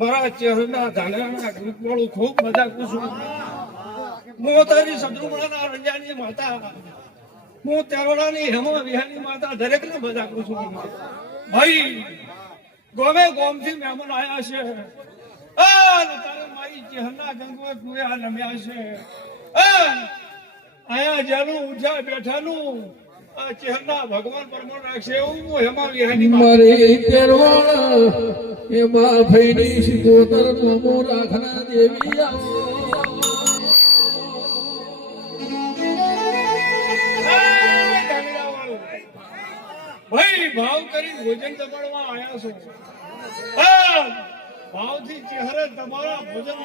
મારા ચહેરના ધાનેરાના ગીતવાળું ખૂબ મજા કરું. હું તારી સદરુમણાના રંજાની માતા, હું તેવડાની હેમા વિહાની માતા, દરેકને મજા કરું છું. ભાઈ ગોમે ગોમથી મહેમાન આવ્યા છે. તારે મારી ચહેરના ગંગોએ તું આ રમ્યા છે. આયા જેનું ઊંચા બેઠાનું ચહેરના ભગવાન પરમાણ રાખશે એવું હું હેમા વિહાની મારી તેરવાણ એમાં ભઈની સિકોતર નમો રાખના દેવી આવો. ભાઈ ભાવ કરી ભોજન જમાડવા આવ્યા છો. ભાવથી ચહેરે તમારા ભોજન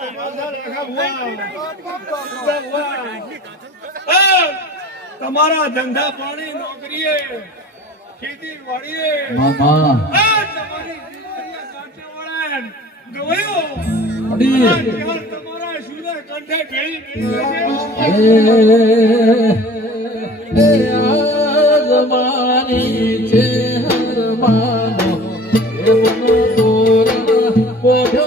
તમારા ધંધા પાણી નોકરીએ ખેતી વાડીએ તમારી ગવાયો તમારા સુરે કંઠે મારી છે હરમાનો પોઢો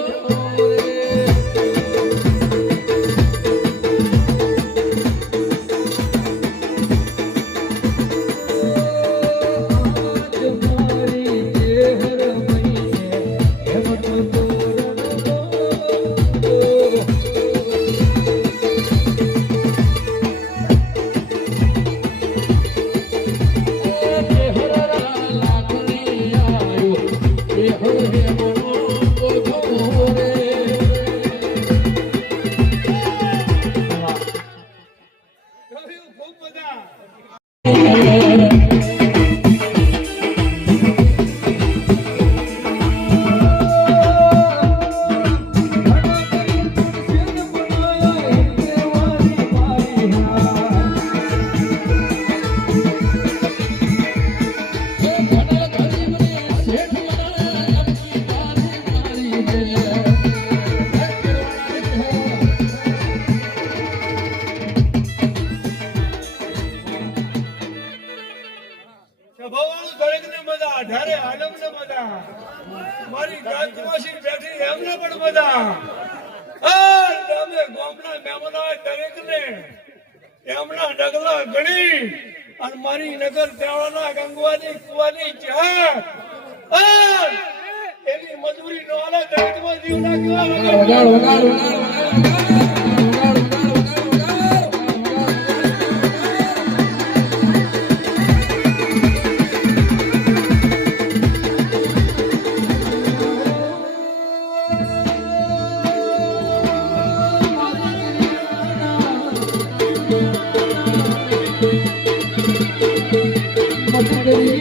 મારી ગાજવાસી બેઠી એમને પણ બધા તમે ગામના મહેમાનો દરેકને એમના ડગલા ગણી અને મારી નગર દેવાના ગંગવાની કુવાની ચા એની મજૂરી નો આલે દરેકમાં જીવ નાખ્યો. Thank you.